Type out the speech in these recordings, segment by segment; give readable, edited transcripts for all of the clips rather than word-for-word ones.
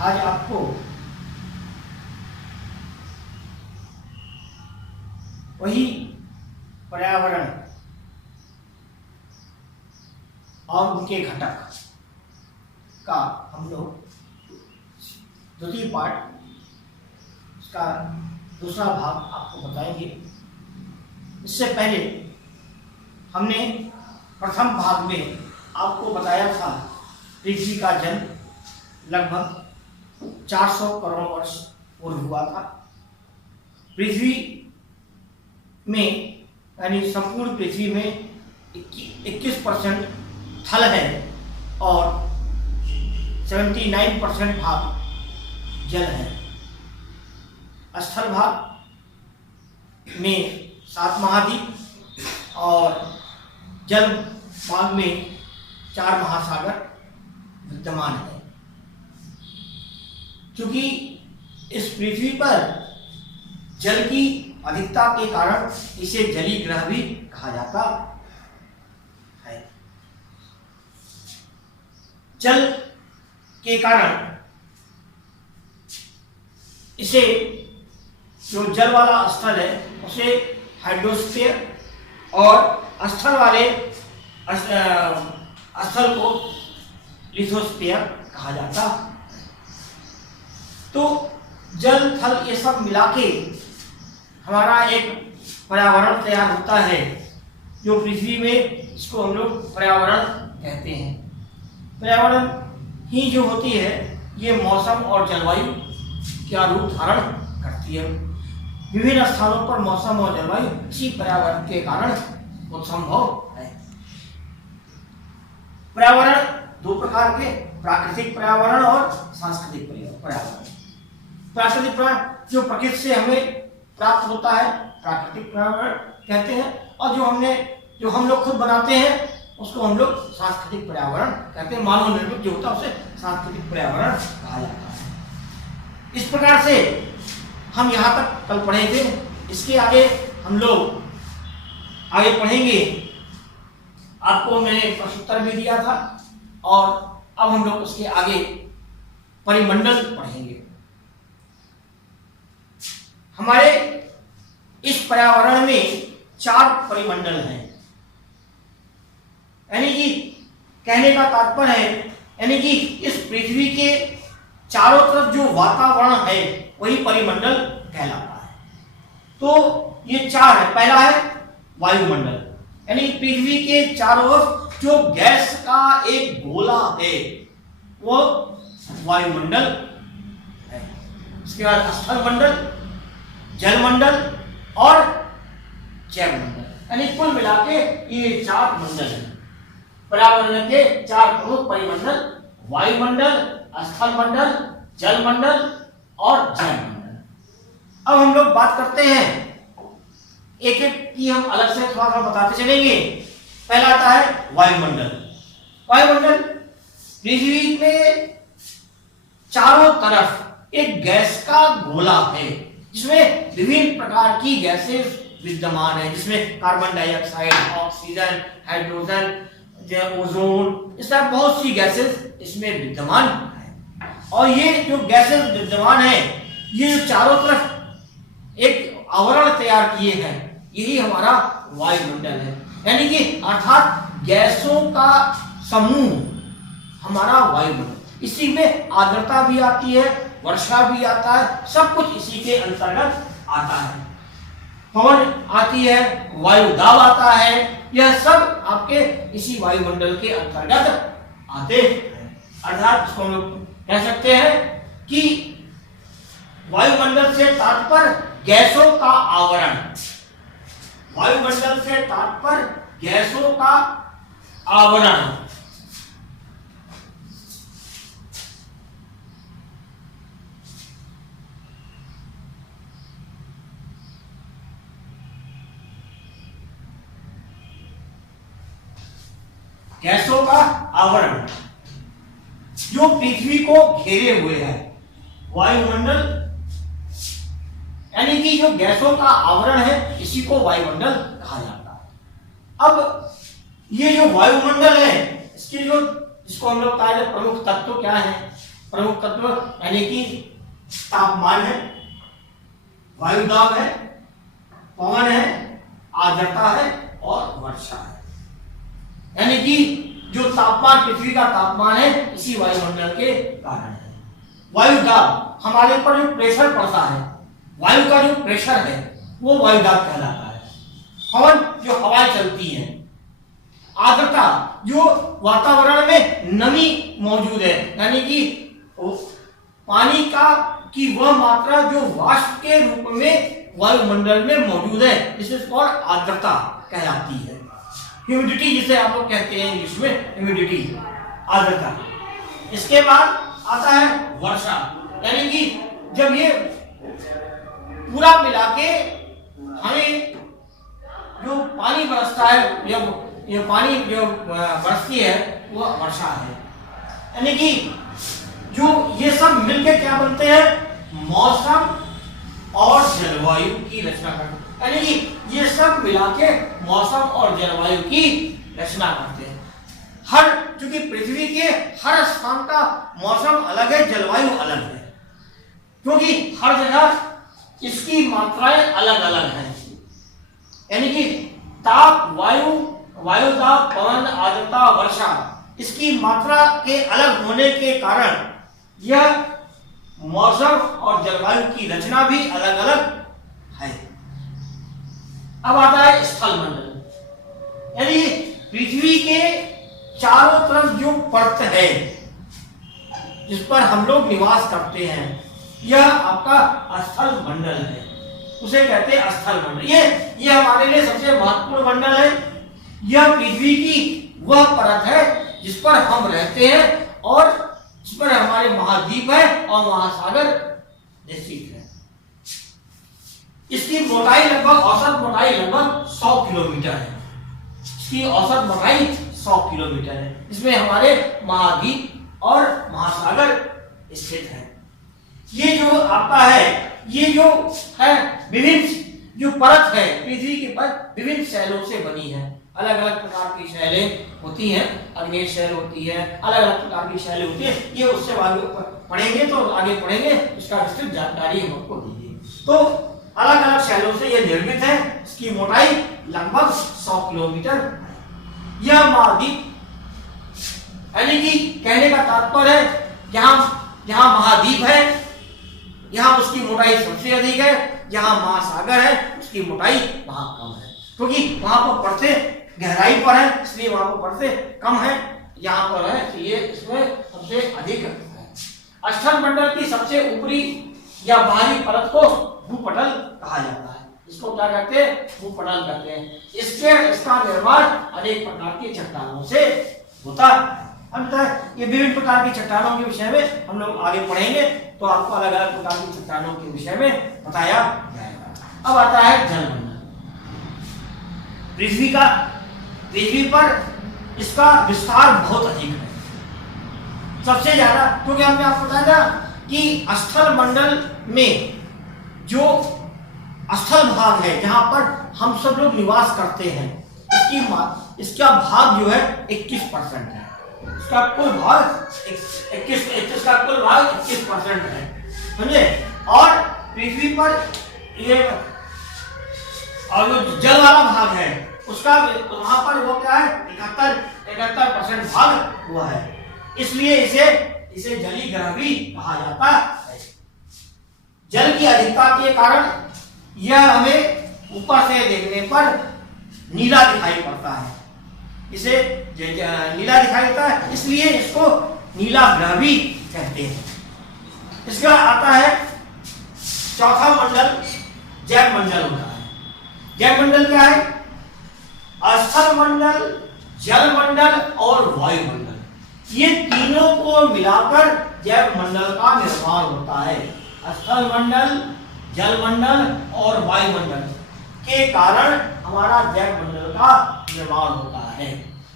आज आपको वही पर्यावरण और उनके घटक का हम लोग द्वितीय पाठ, उसका दूसरा भाग आपको बताएंगे। इससे पहले हमने प्रथम भाग में आपको बताया था पृथ्वी का जन्म लगभग 400 करोड़ वर्ष पूर्व हुआ था। पृथ्वी में यानी संपूर्ण पृथ्वी में 21% थल है और 79% भाग जल है। स्थल भाग में 7 महाद्वीप और जल भाग में 4 महासागर विद्यमान है। क्योंकि इस पृथ्वी पर जल की अधिकता के कारण इसे जलीय ग्रह भी कहा जाता है। जल के कारण इसे जो जल वाला स्थल है उसे हाइड्रोस्फीयर और स्थल वाले स्थल को लिथोस्फीयर कहा जाता। तो जल थल ये सब मिला के हमारा एक पर्यावरण तैयार होता है, जो पृथ्वी में इसको हम लोग पर्यावरण कहते हैं। पर्यावरण ही जो होती है ये मौसम और जलवायु क्या रूप धारण करती है। विभिन्न स्थानों पर मौसम और जलवायु इसी पर्यावरण के कारण संभव है। पर्यावरण 2 प्रकार के, प्राकृतिक पर्यावरण और सांस्कृतिक पर्यावरण। प्राकृतिक पर्यावरण जो प्रकृति से हमें प्राप्त होता है प्राकृतिक पर्यावरण कहते हैं, और जो हम लोग खुद बनाते हैं उसको हम लोग सांस्कृतिक पर्यावरण कहते हैं। मानव निर्मित जो होता है उसे सांस्कृतिक पर्यावरण कहा जाता है। इस प्रकार से हम यहाँ तक कल पढ़े थे। इसके आगे हम लोग आगे पढ़ेंगे। आपको मैंने प्रश्नोत्तर भी दिया था और अब हम लोग उसके आगे परिमंडल पढ़ेंगे। हमारे इस पर्यावरण में 4 परिमंडल हैं। यानी कि कहने का तात्पर्य है यानी कि इस पृथ्वी के चारों तरफ जो वातावरण है वही परिमंडल कहलाता है। तो ये 4 है। पहला है वायुमंडल, यानी पृथ्वी के चारों ओर जो गैस का एक गोला है वो वायुमंडल है। उसके बाद स्थलमंडल, जलमंडल और जैवमंडल, यानी कुल मिला के ये 4 मंडल हैं। पर्यावरण के 4 प्रमुख परिमंडल वायुमंडल, स्थलमंडल, जलमंडल और जैवमंडल। अब हम लोग बात करते हैं एक एक की, हम अलग से थोड़ा थोड़ा बताते चलेंगे। पहला आता है वायुमंडल। वायुमंडल पृथ्वी में चारों तरफ एक गैस का गोला है जिसमें विभिन्न प्रकार की गैसेस विद्यमान है, जिसमें carbon dioxide, oxygen, hydrogen, ozone, इस तरह बहुत सी गैसेस इसमें विद्यमान है। और ये जो गैसेस विद्यमान है ये जो चारों तरफ एक आवरण तैयार किए हैं यही हमारा वायुमंडल है। यानी कि अर्थात गैसों का समूह हमारा वायुमंडल। इसी में आर्द्रता भी आती है, वर्षा भी आता है, सब कुछ इसी के अंतर्गत आता है। पवन आती है, वायु दाब आता है, यह सब आपके इसी वायुमंडल के अंतर्गत आते हैं। अर्थात इसको हम लोग कह सकते हैं कि वायुमंडल से तात्पर्य गैसों का आवरण। वायुमंडल से तात्पर्य गैसों का आवरण। गैसों का आवरण जो पृथ्वी को घेरे हुए है। वायुमंडल यानी कि जो गैसों का आवरण है इसी को वायुमंडल कहा जाता है। अब ये जो वायुमंडल है इसके जो इसको हम लोग कहा जाए प्रमुख तत्व क्या है, प्रमुख तत्व यानी कि तापमान है, वायु दाब है, पवन है, आर्द्रता है और वर्षा है। यानी कि जो तापमान, पृथ्वी का तापमान है, इसी वायुमंडल के कारण है। वायु दाब, हमारे ऊपर जो प्रेशर पड़ता है, वायु का जो प्रेशर है वो वायु दाब कहलाता है। पवन, जो हवाएं चलती हैं। आर्द्रता, जो वातावरण में नमी मौजूद है, यानी कि पानी की वह मात्रा जो वाष्प के रूप में वायुमंडल में मौजूद है, इसे और आर्द्रता कहलाती है। ह्यूमिडिटी, जिसे आप लोग कहते हैं इंग्लिश में ह्यूमिडिटी, आर्द्रता। इसके बाद आता है वर्षा, यानी कि जब ये पूरा मिला के हमें जो पानी बरसता है, जब ये पानी जो बरसती है वो वर्षा है। यानी कि जो ये सब मिलके क्या बनते हैं, मौसम और जलवायु की रचना करते हैं। यानी कि ये सब मिला के मौसम और जलवायु की रचना करते हैं। चूंकि पृथ्वी के हर स्थान का मौसम अलग है, जलवायु अलग है, क्योंकि हर जगह इसकी मात्राएं अलग अलग हैं। यानी कि ताप, वायु दाब, पवन, आर्द्रता, वर्षा, इसकी मात्रा के अलग होने के कारण यह मौसम और जलवायु की रचना भी अलग अलग है। अब आता है स्थल मंडल, यानी पृथ्वी के चारों तरफ जो परत है जिस पर हम लोग निवास करते हैं, यह आपका स्थल मंडल है, उसे कहते हैं स्थल मंडल। ये हमारे लिए सबसे महत्वपूर्ण मंडल है। यह पृथ्वी की वह परत है जिस पर हम रहते हैं और जिस पर हमारे महाद्वीप है और महासागर स्थित है। इसकी मोटाई औसत मोटाई लगभग 100 किलोमीटर है। इसकी औसत मोटाई 100 किलोमीटर है। इसमें हमारे महाद्वीप और महासागर स्थित है। ये जो आपका है, ये जो है विभिन्न जो परत है पृथ्वी की परत विभिन्न शैलों से बनी है। अलग अलग प्रकार की शैलें होती हैं, अग्नेय शैल होती है, अलग अलग प्रकार की शैलें होती है। ये उससे आगे पढ़ेंगे तो आगे पढ़ेंगे, इसका विस्तृत जानकारी हम आपको दीजिए। तो अलग अलग शैलों से ये निर्मित है। इसकी मोटाई लगभग 100 किलोमीटर। यह महाद्वीप, यानी कि कहने का तात्पर्य है जहां महाद्वीप है यहां उसकी मोटाई सबसे अधिक है, जहां महासागर है उसकी मोटाई वहां कम है, क्योंकि वहां पर परतें गहराई पर है, इसलिए वहां पर परतें कम है। यहाँ पर है तो ये इसमें सबसे अधिक है। स्थल मंडल की सबसे ऊपरी या बाहरी परत को भूपटल कहा जाता है। इसको क्या कहते हैं, भूपटल कहते हैं। इसका निर्माण अनेक प्रकार की चट्टानों से होता है। अब ये विभिन्न प्रकार की चट्टानों के विषय में हम लोग आगे पढ़ेंगे, तो आपको अलग अलग प्रकार की चट्टानों के विषय में बताया जाएगा। अब आता है जलमंडल। पृथ्वी पर इसका विस्तार बहुत अधिक है, सबसे ज्यादा, क्योंकि हमने आपको बताया था कि स्थल मंडल में जो स्थल भाग है जहां पर हम सब लोग निवास करते हैं, इसका भाग जो है 21% है। इसका कुल भाग 21% है, समझे। और पृथ्वी पर ये और जो जल वाला भाग है उसका वहां पर वो क्या है 71% भाग हुआ है। इसलिए इसे जलीय ग्रह भी कहा जाता है। जल की अधिकता के कारण यह हमें ऊपर से देखने पर नीला दिखाई पड़ता है। इसे नीला दिखाई देता है, इसलिए इसको नीला ग्रह भी कहते हैं। इसका आता है चौथा मंडल, जैव मंडल होता है। जैव मंडल क्या है, स्थल मंडल, जल मंडल और वायुमंडल, ये तीनों को मिलाकर जैव मंडल का निर्माण होता है। स्थल मंडल, जल मंडल और वायुमंडल के कारण हमारा जैव मंडल का निर्माण होता है।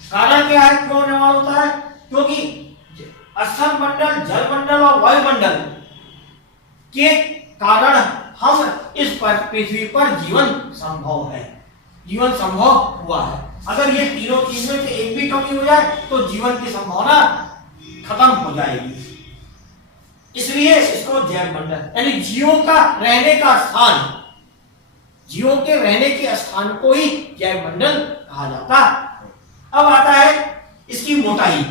कारण क्या है, क्यों निर्माण होता है, क्योंकि स्थल मंडल, जल मंडल और वायुमंडल के कारण हम इस पृथ्वी पर जीवन संभव है, जीवन संभव हुआ है। अगर ये तीनों चीज में से एक भी कमी हो जाए तो जीवन की संभावना खत्म हो जाएगी। इसलिए इसको जैव मंडल यानी जीवों का रहने का स्थान, जीवों के रहने के स्थान को ही जैव मंडल कहा जाता है। अब आता है इसकी मोटाई।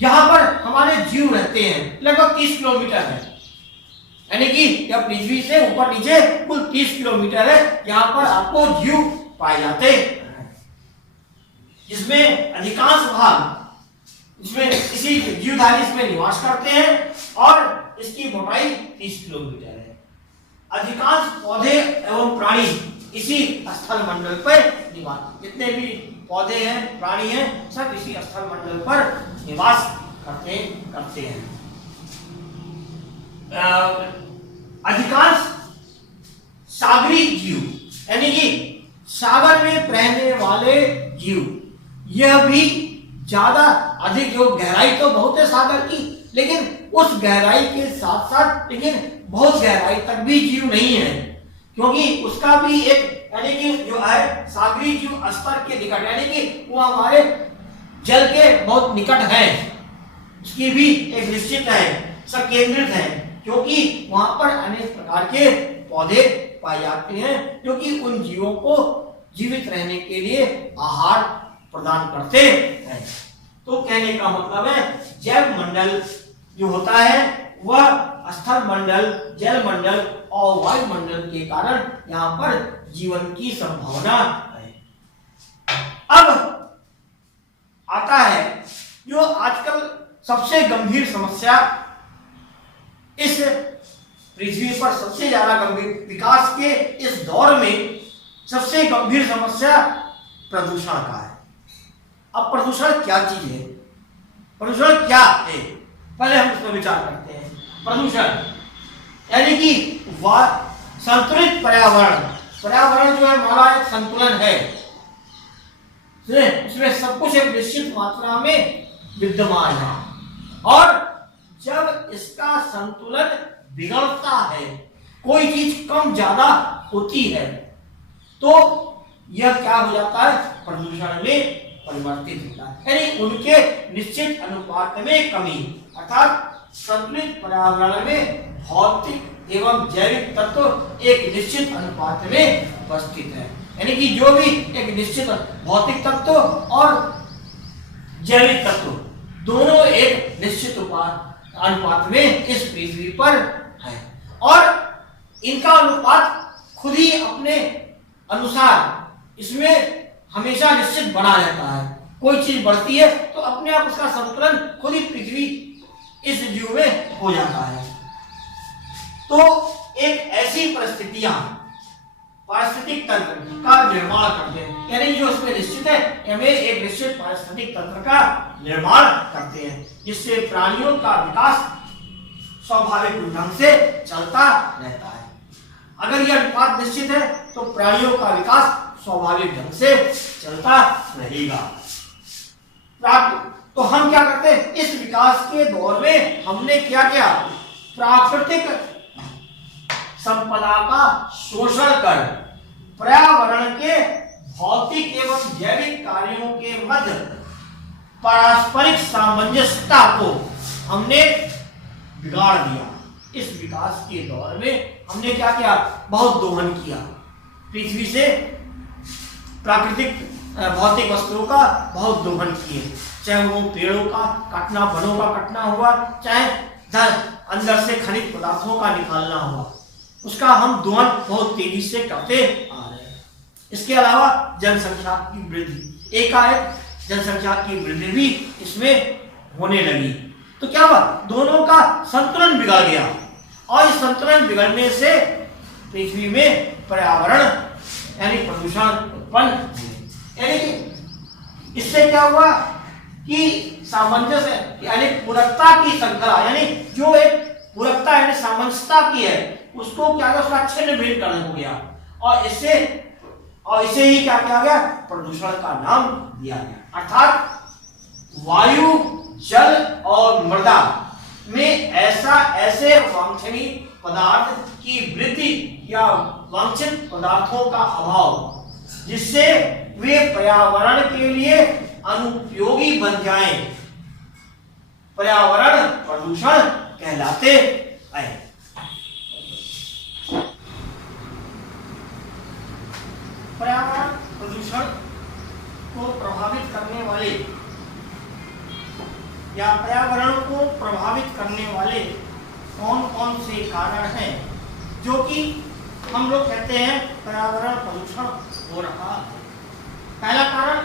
यहां पर हमारे जीव रहते हैं लगभग 30 किलोमीटर है, यानी कि यह पृथ्वी से ऊपर नीचे कुल 30 किलोमीटर है जहां पर आपको जीव पाए जाते हैं, जिसमें अधिकांश भाग इसमें इसी जीवधारी इसमें निवास करते हैं और इसकी मोटाई 30 किलोमीटर है। अधिकांश पौधे एवं प्राणी इसी स्थल मंडल पर निवास, जितने भी पौधे हैं प्राणी हैं सब इसी स्थल मंडल पर निवास करते हैं। अधिकांश सागरी जीव यानी कि सागर में रहने वाले जीव, यह भी ज्यादा अधिक, जो गहराई तो बहुत है सागर की, लेकिन उस गहराई के साथ साथ लेकिन बहुत गहराई तक भी जीव नहीं है, क्योंकि उसका भी एक यानी कि जो है सागरी जीव स्तर के निकट, यानी कि वो हमारे जल के बहुत निकट है, उसकी भी एक निश्चित है, सकेंद्रित है, क्योंकि वहां पर अनेक प्रकार के पौधे पाए जाते हैं जो कि उन जीवों को जीवित रहने के लिए आहार प्रदान करते हैं। तो कहने का मतलब है जैव मंडल जो होता है वह स्थल मंडल, जल मंडल और वायुमंडल के कारण यहाँ पर जीवन की संभावना है। अब आता है जो आजकल सबसे गंभीर समस्या, इस पृथ्वी पर सबसे ज्यादा गंभीर विकास के इस दौर में सबसे गंभीर समस्या प्रदूषण का है। अब प्रदूषण क्या चीज है, प्रदूषण क्या है, पहले हम इस पर विचार करते हैं। प्रदूषण यानी कि संतुलित पर्यावरण, पर्यावरण जो है हमारा एक संतुलन है, उसमें सब कुछ एक निश्चित मात्रा में विद्यमान है, और जब इसका संतुलन बिगड़ता है, कोई चीज कम ज्यादा होती है, तो यह क्या हो जाता है, प्रदूषण में परिवर्तित होता है, यानी उनके निश्चित अनुपात में कमी। अर्थात संतुलित पर्यावरण में भौतिक एवं जैविक तत्व एक निश्चित अनुपात में उपस्थित है, यानी कि जो भी एक निश्चित भौतिक तत्व और जैविक तत्व दोनों एक निश्चित अनुपात में इस पृथ्वी पर है, और इनका अनुपात खुद ही अपने अनुसार इसमें हमेशा निश्चित बना रहता है। कोई चीज बढ़ती है तो अपने आप उसका संतुलन खुद ही पृथ्वी इस जीव में हो जाता है। तो एक ऐसी परिस्थितियां पारिस्थितिक तंत्र का निर्माण करते हैं, यानी जो उसमें निश्चित है हमें एक निश्चित पारिस्थितिक तंत्र का निर्माण करते हैं, जिससे प्राणियों का विकास स्वाभाविक ढंग से चलता रहता है। अगर यह अनुपात निश्चित है तो प्राणियों का विकास स्वाभाविक ढंग से चलता रहेगा। तो हम क्या करते हैं, इस विकास के दौर में हमने क्या किया, प्राकृतिक संपदा का शोषण कर पर्यावरण के भौतिक एवं जैविक कार्यों के मध्य पारस्परिक सामंजस्यता को हमने बिगाड़ दिया। इस विकास के दौर में हमने क्या किया, बहुत दोहन किया, पृथ्वी से प्राकृतिक भौतिक वस्तुओं का बहुत दोहन किए, चाहे वो पेड़ों का काटना, वनों का कटना हुआ, चाहे अंदर से खनिज पदार्थों का निकालना हुआ, उसका हम दोहन बहुत तेजी से करते आ रहे हैं। इसके अलावा जनसंख्या की वृद्धि, एकाएक जनसंख्या की वृद्धि भी इसमें होने लगी, तो क्या हुआ, दोनों का संतुलन बिगड़ गया, और इस संतुलन बिगड़ने से पृथ्वी में पर्यावरण यानी प्रदूषण उत्पन्न हुए। यानी कि इससे क्या हुआ कि सामंजस्य यानी पूरकता की श्रृंखला, यानी जो एक पूरकता यानी सामंजस्यता की है उसको क्या किया, उसका छिन्न भिन्न करने हो गया, और इसे ही क्या किया गया, प्रदूषण का नाम दिया गया। अर्थात वायु, जल और मृदा में ऐसे वांछनीय पदार्थ की वृद्धि या वांछित पदार्थों का अभाव, जिससे वे पर्यावरण के लिए अनुपयोगी बन जाएं, पर्यावरण प्रदूषण कहलाते हैं। पर्यावरण प्रदूषण को प्रभावित करने वाले या पर्यावरण को प्रभावित करने वाले कौन कौन से कारण हैं जो कि हम लोग कहते हैं पर्यावरण प्रदूषण हो रहा है। पहला कारण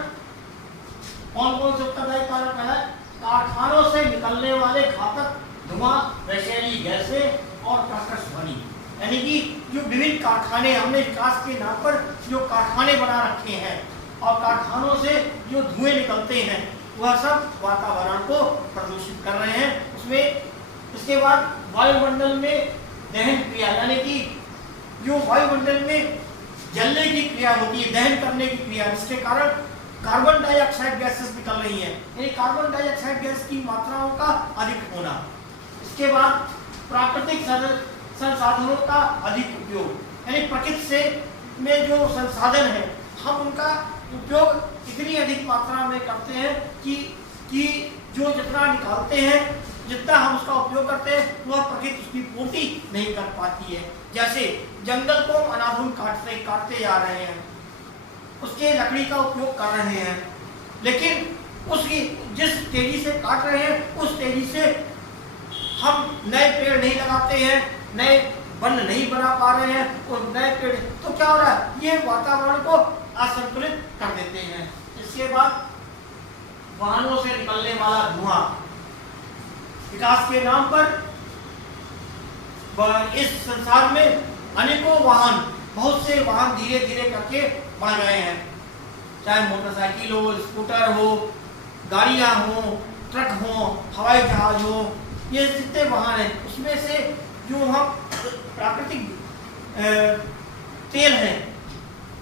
कौन कौन से उत्तरदायी कारण? पहला, कारखानों से निकलने वाले घातक धुआं, विषैली गैसें और कर्कश ध्वनि। यानी कि जो विभिन्न कारखाने हमने विकास के नाम पर जो कारखाने बना रखे हैं और कारखानों से जो धुएं निकलते हैं वह सब वातावरण को प्रदूषित कर रहे हैं। उसमें इसके बाद वायुमंडल में दहन क्रिया, यानी कि जो वायुमंडल में जलने की क्रिया होती है, दहन करने की क्रिया, जिसके कारण कार्बन डाइऑक्साइड गैसेस निकल रही है, यानी कार्बन डाइऑक्साइड गैस की मात्राओं का अधिक होना। इसके बाद प्राकृतिक संसाधनों का अधिक उपयोग, यानी प्रकृति से में जो संसाधन है हम उनका उपयोग इतनी अधिक मात्रा में करते हैं कि जो जितना निकालते हैं, जितना हम उसका उपयोग करते हैं वह प्रकृति उसकी पूर्ति नहीं कर पाती है। जैसे जंगल को अनाधुन काटते जा रहे हैं, उसके लकड़ी का उपयोग कर रहे हैं, लेकिन उसकी जिस तेजी से काट रहे हैं उस तेजी से हम नए पेड़ नहीं लगाते हैं, नए वन नहीं बना पा रहे हैं और नए पेड़, तो क्या हो रहा है, ये वातावरण को असंतुलित कर देते हैं। इसके बाद वाहनों से निकलने वाला धुआं, विकास के नाम पर इस संसार में अनेकों वाहन, बहुत से वाहन धीरे धीरे करके बढ़ गए हैं, चाहे मोटरसाइकिल हो, स्कूटर हो, गाड़ियां हो, ट्रक हो, हवाई जहाज हो, ये जितने वाहन हैं उसमें से जो हम प्राकृतिक तेल है,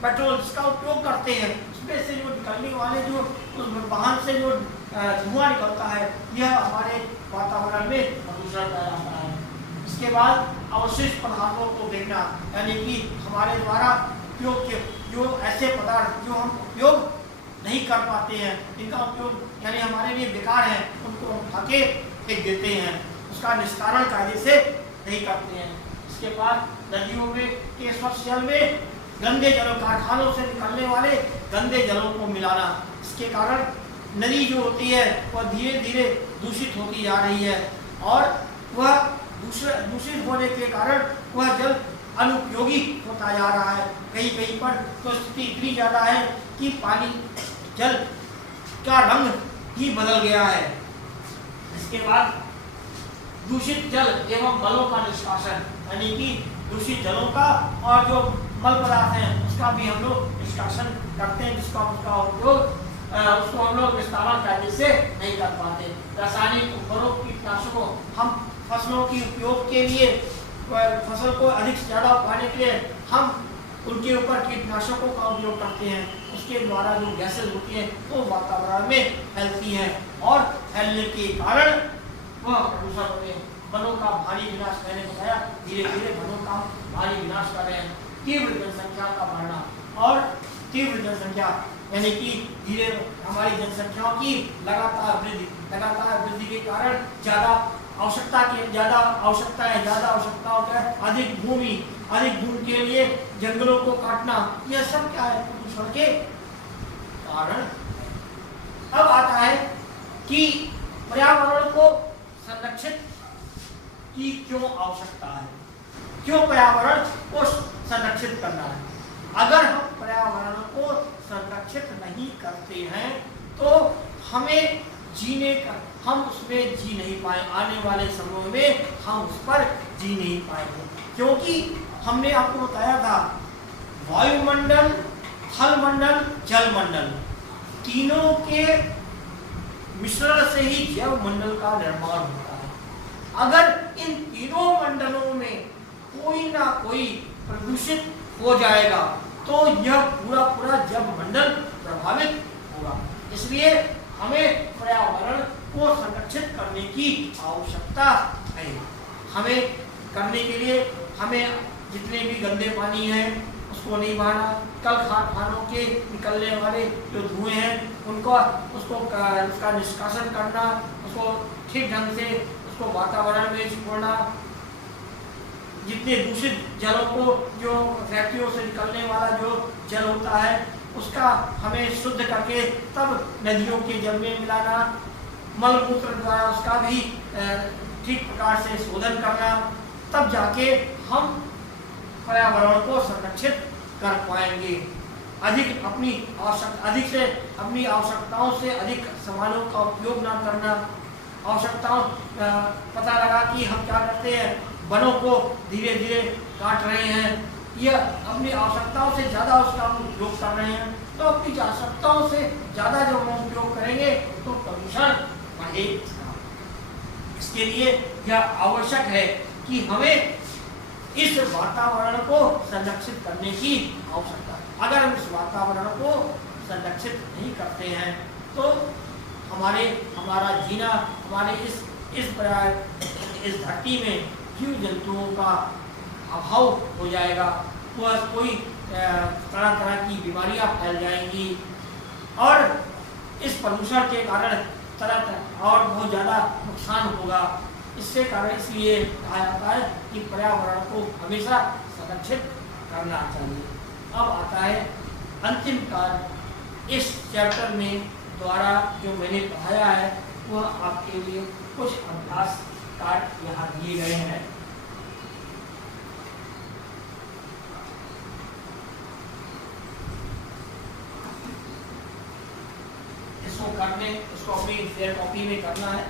पेट्रोल जिसका उपयोग करते हैं, उसमें से जो निकलने वाले जो उस वाहन से जो धुआं निकलता है यह हमारे वातावरण में प्रदूषण फैलाता है। इसके बाद अवशिष्ट पदार्थों को देखना, यानी कि हमारे द्वारा उपयोग के जो ऐसे पदार्थ जो हम उपयोग नहीं कर पाते हैं, जिनका उपयोग यानी हमारे लिए बेकार है, उनको हम उठा के फेंक देते हैं, उसका निस्तारण कायदे से नहीं करते हैं। इसके बाद नदियों में के स्वच्छ जल में गंदे जलों, कारखानों से निकलने वाले गंदे जलों को मिलाना, इसके कारण नदी जो होती है वह धीरे धीरे दूषित होती जा रही है और वह दूषित होने के कारण वह जल अनुपयोगी होता जा रहा है। कहीं कहीं पर तो स्थिति इतनी ज़्यादा है कि पानी जल का रंग ही बदल गया है। इसके बाद दूषित जल एवं मलों का निष्कासन, यानी कि दूषित जलों का और जो मल पदार्थ हैं उसका भी हम लोग निष्कासन करते हैं, जिसका उसका उपयोग उसको हम लोग विस्तारण कायदे से नहीं कर पाते। रासायनिक उर्वरकों, कीटनाशकों, हम फसलों के उपयोग के लिए, फसल को अधिक से ज़्यादा पाने के लिए हम उनके ऊपर कीटनाशकों का उपयोग करते हैं, उसके द्वारा जो गैसेज होती हैं वो वातावरण में फैलती हैं और फैलने के कारण वह प्रदूषण होते हैं। वनों का भारी विनाश, मैंने बताया धीरे धीरे वनों का भारी विनाश कर रहे हैं। तीव्र जनसंख्या का बढ़ना और तीव्र जनसंख्या यानी कि धीरे हमारी जनसंख्याओं की लगातार वृद्धि के कारण ज़्यादा आवश्यकताओं का अधिक भूमि के लिए जंगलों को काटना, यह सब क्या है, प्रदूषण के कारण। अब आता है कि पर्यावरण को संरक्षित की क्यों आवश्यकता है, क्यों पर्यावरण को संरक्षित करना है। अगर हम पर्यावरण को संरक्षित नहीं करते हैं तो हमें हम उसमें जी नहीं पाए, आने वाले समय में हम उस पर जी नहीं पाएंगे, क्योंकि हमने आपको बताया था वायुमंडल, थलमंडल, जलमंडल, तीनों के मिश्रण से ही जैव मंडल का निर्माण होता है। अगर इन तीनों मंडलों में कोई ना कोई प्रदूषित हो जाएगा तो यह पूरा जैव मंडल प्रभावित होगा। इसलिए हमें पर्यावरण को संरक्षित करने की आवश्यकता है। हमें करने के लिए हमें जितने भी गंदे पानी हैं उसको नहीं बहाना, कल कारखानों के निकलने वाले जो धुएं हैं उसका निष्कासन करना, उसको ठीक ढंग से उसको वातावरण में छोड़ना, जितने दूषित जलों को, जो फैक्ट्रियों से निकलने वाला जो जल होता है उसका हमें शुद्ध करके तब नदियों के जल में मिलाना, मल मूत्र द्वारा उसका भी ठीक प्रकार से शोधन करना, तब जाके हम पर्यावरण को संरक्षित कर पाएंगे। अधिक से अपनी आवश्यकताओं से अधिक सामानों का उपयोग ना करना, आवश्यकताओं पता लगा कि हम क्या करते हैं, वनों को धीरे धीरे काट रहे हैं, यह अपनी आवश्यकताओं से ज़्यादा उसका हम उपयोग कर रहे हैं, तो अपनी आवश्यकताओं से ज़्यादा जब हम उपयोग करेंगे तो प्रदूषण बढ़ेगा। इसके लिए यह आवश्यक है कि हमें इस वातावरण को संरक्षित करने की आवश्यकता है। अगर हम इस वातावरण को संरक्षित नहीं करते हैं तो हमारा जीना, हमारे इस धरती में जीव जंतुओं का अभाव हो जाएगा, वह कोई तरह तरह की बीमारियां फैल जाएंगी और इस प्रदूषण के कारण तरह और बहुत ज़्यादा नुकसान होगा। इसलिए कहा जाता है कि पर्यावरण को हमेशा संरक्षित करना चाहिए। अब आता है अंतिम कार्य। इस चैप्टर में द्वारा जो मैंने पढ़ाया है वह आपके लिए कुछ अभ्यास कार्य यहाँ दिए गए हैं। इसको अपनी फेयर कॉपी में करना है।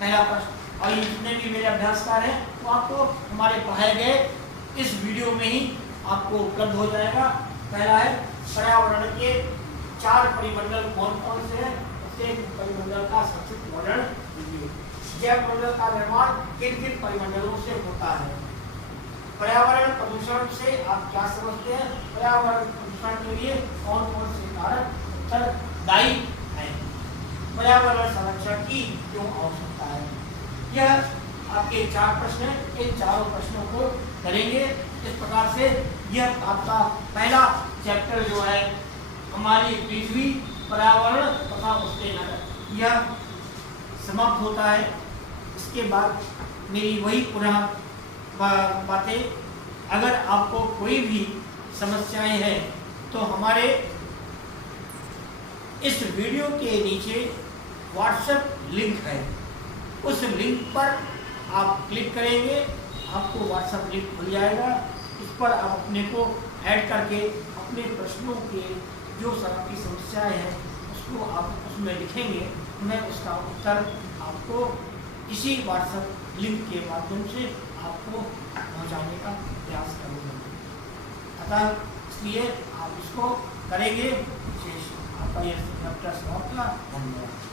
पहला प्रश्न, और ये जितने भी मेरे अभ्यास कार्य हैं वो आपको हमारे पढ़ाए गए इस वीडियो में ही आपको उपलब्ध हो जाएगा। पहला है पर्यावरण के 4 परिमंडल कौन कौन से हैं, उससे परिमंडल का संक्षिप्त वर्णन कीजिए। जैव मंडल का निर्माण किन किन परिमंडलों से होता है। पर्यावरण प्रदूषण से आप क्या समझते हैं, पर्यावरण प्रदूषण के लिए कौन कौन से कारक उत्तरदायी हैं, पर्यावरण संरक्षण की क्यों आवश्यकता है। यह आपके 4 प्रश्न हैं। इन चारों प्रश्नों को करेंगे। इस प्रकार से यह आपका पहला चैप्टर जो है हमारी पृथ्वी, पर्यावरण तथा उसके नगर, यह समाप्त होता है। इसके बाद मेरी वही पुनः बातें, अगर आपको कोई भी समस्याएं हैं तो हमारे इस वीडियो के नीचे व्हाट्सएप लिंक है, उस लिंक पर आप क्लिक करेंगे, आपको व्हाट्सएप लिंक खुल जाएगा। इस पर आप अपने को ऐड करके अपने प्रश्नों के जो आपकी समस्याएं हैं उसको आप उसमें लिखेंगे, मैं उसका उत्तर आपको इसी व्हाट्सएप लिंक के माध्यम से आपको पहुंचाने का प्रयास करूँगा। अतः इसलिए आप इसको करेंगे। आपका यह चैप्टर समाप्त हुआ। धन्यवाद।